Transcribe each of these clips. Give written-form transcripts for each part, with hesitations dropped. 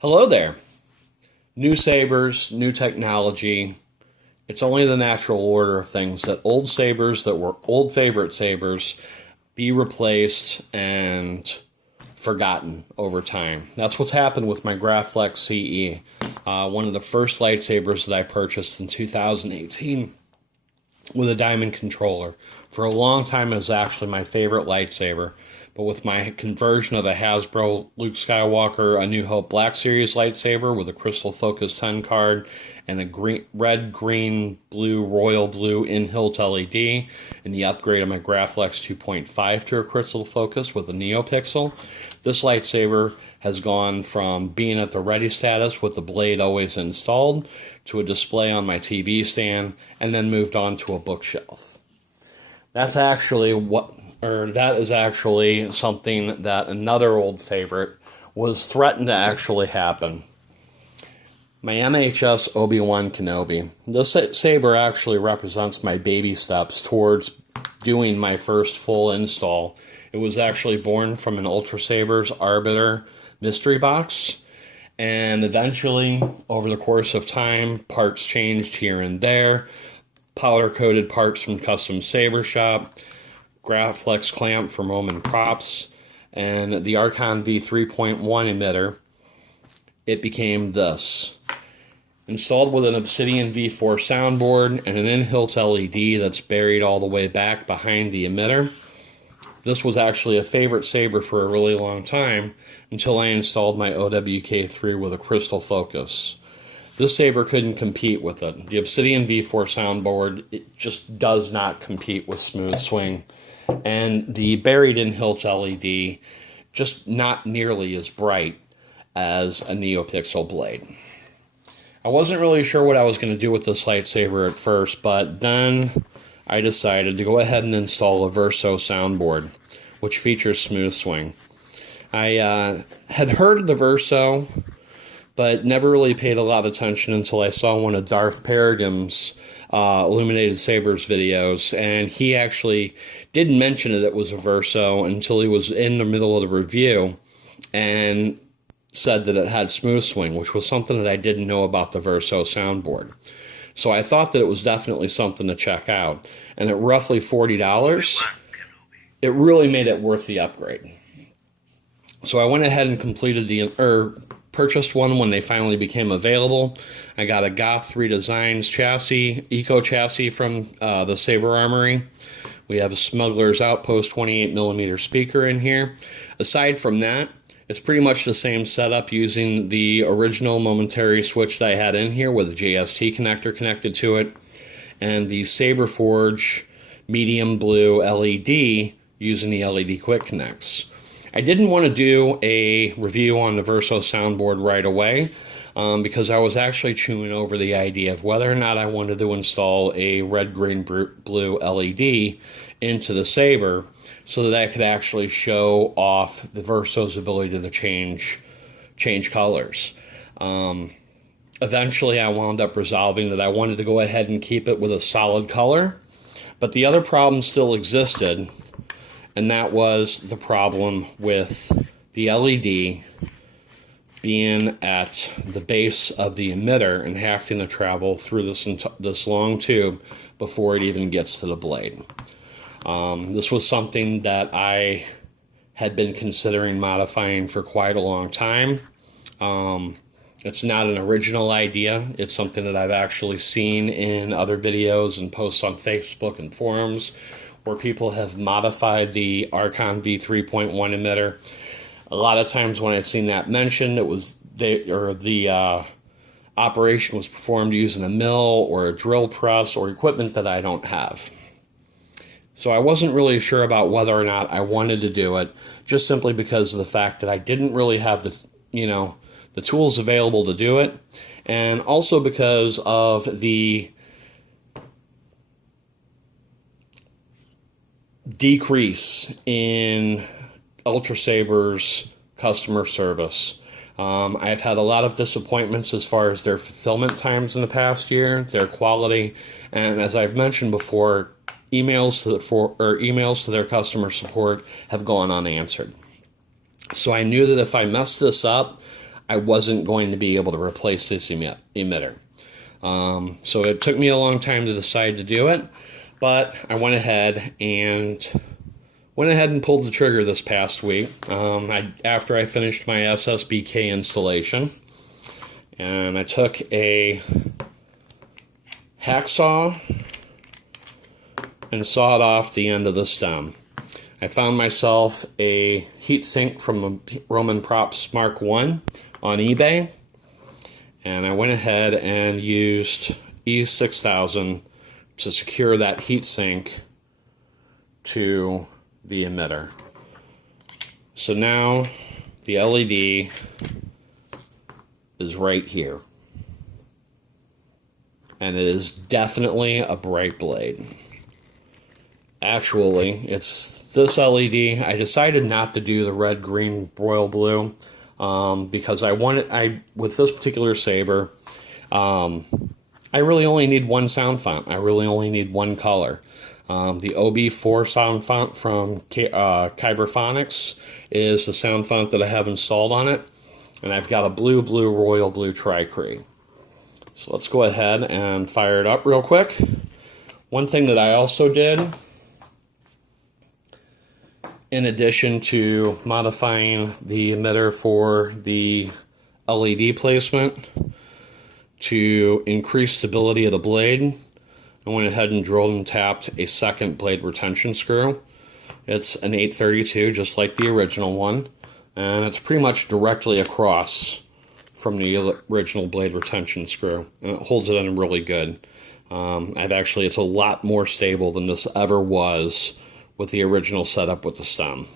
Hello there. New sabers, new technology. It's only the natural order of things that old sabers that were old favorite sabers be replaced and forgotten over time. That's what's happened with my Graflex CE, one of the first lightsabers that I purchased in 2018 with a diamond controller. For a long time, it was actually my favorite lightsaber. But with my conversion of a Hasbro Luke Skywalker A New Hope Black Series lightsaber with a Crystal Focus 10 card and a red, green, blue, royal blue in-hilt LED, and the upgrade of my Graflex 2.5 to a Crystal Focus with a NeoPixel, this lightsaber has gone from being at the ready status with the blade always installed to a display on my TV stand, and then moved on to a bookshelf. That is actually something that another old favorite was threatened to actually happen. My MHS Obi-Wan Kenobi. This saber actually represents my baby steps towards doing my first full install. It was actually born from an Ultra Sabers Arbiter mystery box, and eventually, over the course of time, parts changed here and there. Powder-coated parts from Custom Saber Shop, Graflex clamp from Roman Props, and the Archon V3.1 emitter. It became this. Installed with an Obsidian V4 soundboard and an in-hilt LED that's buried all the way back behind the emitter. This was actually a favorite saber for a really long time until I installed my OWK3 with a Crystal Focus. This saber couldn't compete with it. The Obsidian V4 soundboard, it just does not compete with Smooth Swing. And the buried in-hilt LED, just not nearly as bright as a NeoPixel blade. I wasn't really sure what I was going to do with this lightsaber at first, but then I decided to go ahead and install a Verso soundboard, which features Smooth Swing. I had heard of the Verso, but never really paid a lot of attention until I saw one of Darth Paradigm's Illuminated Sabers videos, and he actually didn't mention that it was a Verso until he was in the middle of the review and said that it had Smooth Swing, which was something that I didn't know about the Verso soundboard. So I thought that it was definitely something to check out. And at roughly $40, it really made it worth the upgrade. So I went ahead and purchased one when they finally became available. I got a Goth 3 Designs chassis, Eco chassis from the Saber Armory. We have a Smuggler's Outpost 28mm speaker in here. Aside from that, it's pretty much the same setup using the original momentary switch that I had in here with a JST connector connected to it, and the Saber Forge medium blue LED using the LED Quick Connects. I didn't want to do a review on the Verso soundboard right away because I was actually chewing over the idea of whether or not I wanted to install a red, green, blue LED into the Saber so that I could actually show off the Verso's ability to change colors. Eventually, I wound up resolving that I wanted to go ahead and keep it with a solid color, but the other problem still existed, and that was the problem with the LED being at the base of the emitter and having to travel through this long tube before it even gets to the blade. This was something that I had been considering modifying for quite a long time. It's not an original idea. It's something that I've actually seen in other videos and posts on Facebook and forums where people have modified the Archon V3.1 emitter. A lot of times when I've seen that mentioned, the operation was performed using a mill or a drill press or equipment that I don't have. So I wasn't really sure about whether or not I wanted to do it, just simply because of the fact that I didn't really have the tools available to do it, and also because of the decrease in Ultra Saber's customer service. I've had a lot of disappointments as far as their fulfillment times in the past year, their quality, and as I've mentioned before, emails to their customer support have gone unanswered. So I knew that if I messed this up, I wasn't going to be able to replace this emitter. So it took me a long time to decide to do it, but I went ahead and pulled the trigger this past week after I finished my SSBK installation. And I took a hacksaw and sawed off the end of the stem. I found myself a heatsink from a Roman Props Mark I on eBay, and I went ahead and used E6000 to secure that heatsink to the emitter. So now the LED is right here, and it is definitely a bright blade. Actually, it's this LED. I decided not to do the red, green, royal blue because with this particular Saber, I really only need one sound font. I really only need one color. The OB4 sound font from Kyberphonics is the sound font that I have installed on it. And I've got a blue, royal blue Tricree. So let's go ahead and fire it up real quick. One thing that I also did, in addition to modifying the emitter for the LED placement to increase stability of the blade, I went ahead and drilled and tapped a second blade retention screw. It's an 832, just like the original one. And it's pretty much directly across from the original blade retention screw, and it holds it in really good. It's a lot more stable than this ever was with the original setup with the stem.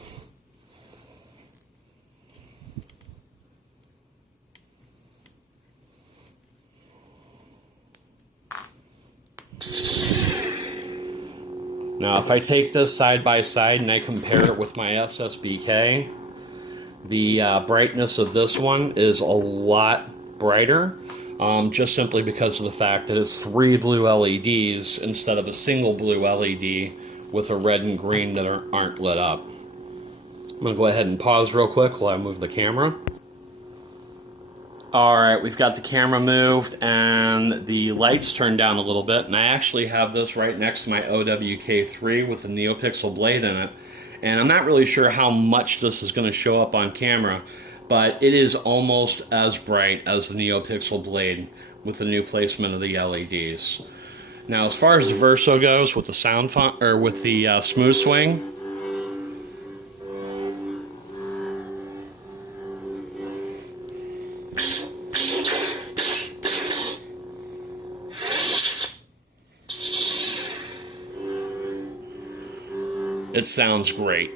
Now, if I take this side by side and I compare it with my SSBK, the brightness of this one is a lot brighter, just simply because of the fact that it's 3 blue LEDs instead of a single blue LED with a red and green that aren't lit up. I'm going to go ahead and pause real quick while I move the camera. Alright, we've got the camera moved and the lights turned down a little bit, and I actually have this right next to my OWK3 with a NeoPixel blade in it. And I'm not really sure how much this is going to show up on camera, but it is almost as bright as the NeoPixel blade with the new placement of the LEDs. Now, as far as the Verso goes with the sound font, or with the smooth swing, it sounds great.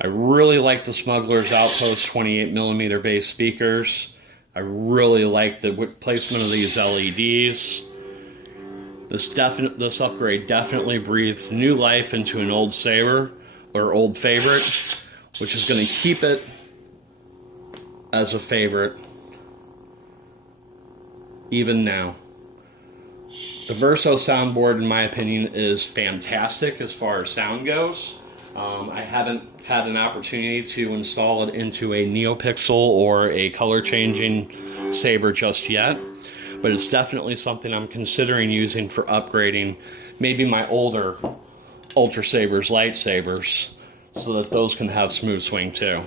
I really like the Smuggler's Outpost 28mm bass speakers. I really like the placement of these LEDs. This upgrade definitely breathed new life into an old Saber, or old favorite, which is going to keep it as a favorite even now. The Verso soundboard, in my opinion, is fantastic as far as sound goes. I haven't had an opportunity to install it into a NeoPixel or a color-changing Saber just yet, but it's definitely something I'm considering using for upgrading maybe my older Ultra Sabers, lightsabers, so that those can have smooth swing too.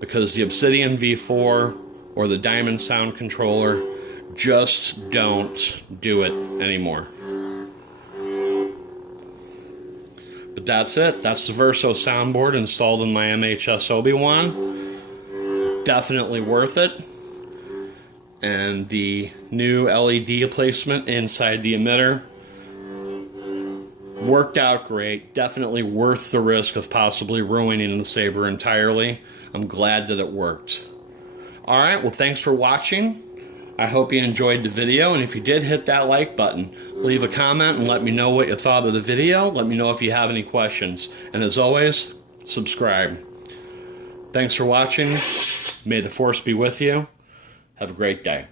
Because the Obsidian V4 or the Diamond Sound Controller just don't do it anymore. But that's it. That's the Verso soundboard installed in my MHS Obi-Wan. Definitely worth it. And the new LED placement inside the emitter worked out great. Definitely worth the risk of possibly ruining the Saber entirely. I'm glad that it worked. Alright, well, thanks for watching. I hope you enjoyed the video, and if you did, hit that like button. Leave a comment and let me know what you thought of the video. Let me know if you have any questions. And as always, subscribe. Thanks for watching. May the Force be with you. Have a great day.